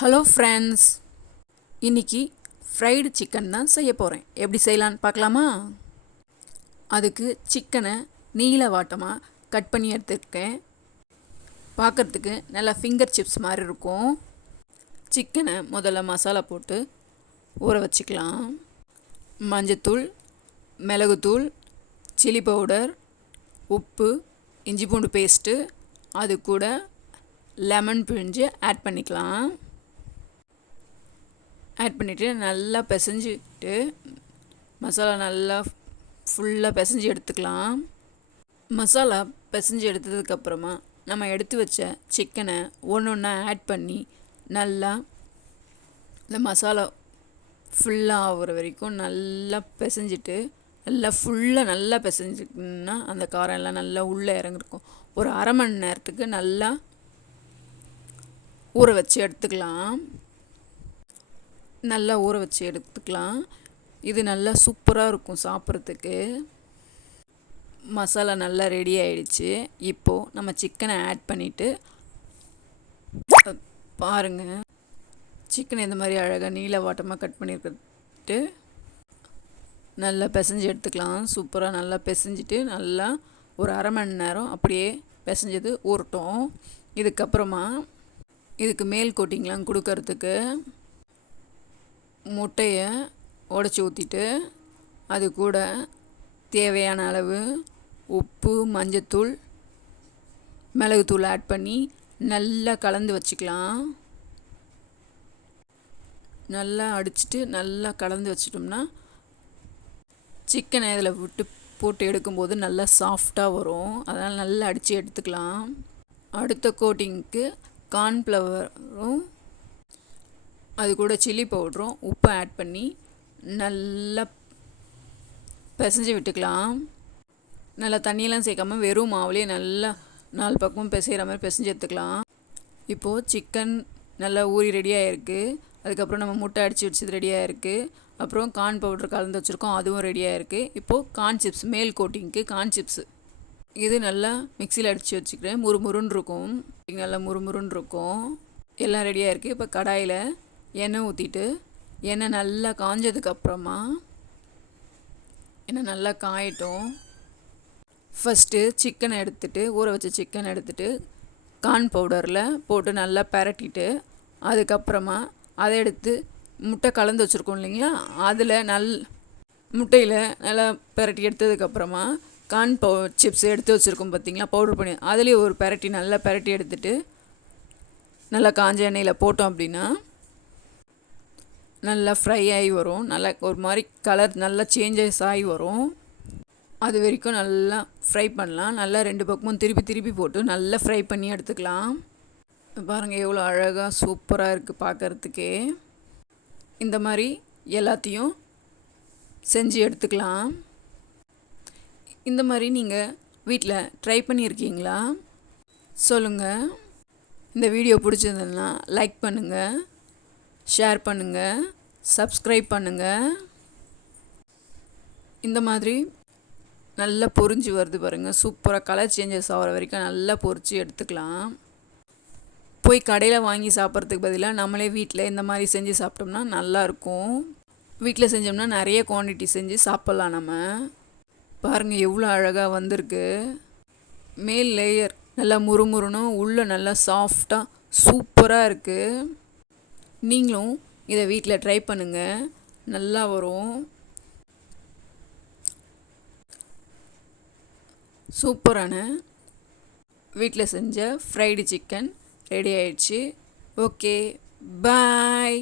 Hello friends, இன்றைக்கி fried chicken தான் செய்ய போகிறேன். எப்படி செய்யலான்னு பார்க்கலாமா? அதுக்கு சிக்கனை நீல வாட்டமாக கட் பண்ணி எடுத்துருக்கேன். பார்க்குறதுக்கு நல்லா ஃபிங்கர் சிப்ஸ் மாதிரி இருக்கும். சிக்கனை முதல்ல மசாலா போட்டு ஊற வச்சுக்கலாம். மஞ்சத்தூள், மிளகுத்தூள், சில்லி பவுடர், உப்பு, இஞ்சி பூண்டு பேஸ்ட்டு, அது கூட லெமன் பிழிஞ்சு ஆட் பண்ணிக்கலாம். ஆட் பண்ணிவிட்டு நல்லா பிசைஞ்சிட்டு மசாலா நல்லா ஃபுல்லாக பிசைஞ்சு எடுத்துக்கலாம். மசாலா பிசைஞ்சு எடுத்ததுக்கப்புறமா நம்ம எடுத்து வச்ச சிக்கனை ஒன்று ஒன்றா ஆட் பண்ணி நல்லா இந்த மசாலா ஃபுல்லாக ஆகிற வரைக்கும் நல்லா பிசைஞ்சிட்டு நல்லா பிசைஞ்சிக்கினா அந்த காரம் எல்லாம் நல்லா உள்ளே இறங்கிருக்கும். ஒரு அரை மணி நேரத்துக்கு நல்லா ஊற வச்சு எடுத்துக்கலாம். இது நல்லா சூப்பராக இருக்கும் சாப்பிட்றதுக்கு. மசாலா நல்லா ரெடி ஆகிடுச்சு. இப்போது நம்ம சிக்கனை ஆட் பண்ணிவிட்டு பாருங்கள், சிக்கனை இந்த மாதிரி அழகாக நீல வாட்டமாக கட் பண்ணியிருக்கிட்டு நல்லா பிசைஞ்சு எடுத்துக்கலாம். சூப்பராக நல்லா பிசைஞ்சிட்டு நல்லா ஒரு அரை மணி நேரம் அப்படியே பிசைஞ்சது ஊறட்டும். இதுக்கப்புறமா இதுக்கு மேல் கோட்டிங்லாம் கொடுக்கறதுக்கு முட்டையை உடச்சி ஊற்றிட்டு அது கூட தேவையான அளவு உப்பு, மஞ்சத்தூள், மிளகுத்தூள் ஆட் பண்ணி நல்லா கலந்து வச்சுக்கலாம். நல்லா அடிச்சுட்டு நல்லா கலந்து வச்சிட்டோம்னா சிக்கனை இதில் விட்டு போட்டு எடுக்கும்போது நல்லா சாஃப்டாக வரும். அதனால் நல்லா அடித்து எடுத்துக்கலாம். அடுத்த கோட்டிங்க்கு கார்ன்ஃப்ளவரும் அது கூட சில்லி பவுடரும் உப்பு ஆட் பண்ணி நல்லா பிசைஞ்சு விட்டுக்கலாம். நல்லா தண்ணியெல்லாம் சேர்க்காம வெறும் மாவுலேயே நல்லா 4 பக்கமும் பிசைகிற மாதிரி பிசைஞ்சு எடுத்துக்கலாம். இப்போது சிக்கன் நல்லா ஊறி ரெடியாக இருக்குது. அதுக்கப்புறம் நம்ம முட்டை அடித்து வச்சது ரெடியாக இருக்குது. அப்புறம் கார்ன் பவுடர் கலந்து வச்சுருக்கோம், அதுவும் ரெடியாக இருக்குது. இப்போது கார்ன் சிப்ஸ், மேல் கோட்டிங்க்கு கார்ன் சிப்ஸு இது நல்லா மிக்சியில் அடித்து வச்சுக்கிறேன். முறுமுறுன்னு இருக்கும், நல்லா முறுமுறுன்னு இருக்கும். எல்லாம் ரெடியாக இருக்குது. இப்போ கடாயில் எண்ணெய் ஊற்றிட்டு எண்ணெய் நல்லா காஞ்சதுக்கப்புறமா எண்ணெய் நல்லா காயட்டும். ஃபஸ்ட்டு சிக்கனை எடுத்துகிட்டு ஊற வச்ச சிக்கனை எடுத்துகிட்டு கார்ன் பவுடரில் போட்டு நல்லா பரட்டிட்டு அதுக்கப்புறமா அதை எடுத்து முட்டை கலந்து வச்சுருக்கோம் இல்லைங்களா, அதில் முட்டையில் நல்லா பரட்டி எடுத்ததுக்கப்புறமா கார்ன் சிப்ஸ் எடுத்து வச்சுருக்கோம் பார்த்திங்களா, பவுடர் பண்ணி அதுலேயும் ஒரு நல்லா பரட்டி எடுத்துகிட்டு நல்லா காஞ்ச எண்ணெயில் போட்டோம் அப்படின்னா நல்லா ஃப்ரை ஆகி வரும். நல்லா ஒரு மாதிரி கலர் நல்லா சேஞ்சஸ் ஆகி வரும். அது வரைக்கும் நல்லா ஃப்ரை பண்ணலாம். நல்லா 2 பக்கமும் திருப்பி போட்டு நல்லா ஃப்ரை பண்ணி எடுத்துக்கலாம். பாருங்கள் எவ்வளோ அழகாக சூப்பராக இருக்குது பார்க்குறதுக்கே. இந்த மாதிரி எல்லாத்தையும் செஞ்சு எடுத்துக்கலாம். இந்த மாதிரி நீங்கள் வீட்டில் ட்ரை பண்ணியிருக்கீங்களா? சொல்லுங்கள். இந்த வீடியோ பிடிச்சிருந்ததுன்னா லைக் பண்ணுங்கள், ஷேர் பண்ணுங்கள், சப்ஸ்கிரைப் பண்ணுங்கள். இந்த மாதிரி நல்லா பொரிஞ்சு வருது பாருங்கள், சூப்பராக கலர் சேஞ்சஸ் ஆகிற வரைக்கும் நல்லா பொரித்து எடுத்துக்கலாம். போய் கடையில் வாங்கி சாப்பிட்றதுக்கு பதிலாக நம்மளே வீட்டில் இந்த மாதிரி செஞ்சு சாப்பிட்டோம்னா நல்லாயிருக்கும். வீட்டில் செஞ்சோம்னா நிறைய குவான்டிட்டி செஞ்சு சாப்பிட்லாம். நம்ம பாருங்கள் எவ்வளோ அழகாக வந்திருக்கு. மேல் லேயர் நல்லா முறுமுறுனும், உள்ளே நல்லா சாஃப்டாக சூப்பராக இருக்குது. நீங்களும் இதை வீட்டில் ட்ரை பண்ணுங்கள், நல்லா வரும். சூப்பரான வீட்டில் செஞ்ச ஃப்ரைடு சிக்கன் ரெடி ஆயிடுச்சு. ஓகே, பாய்.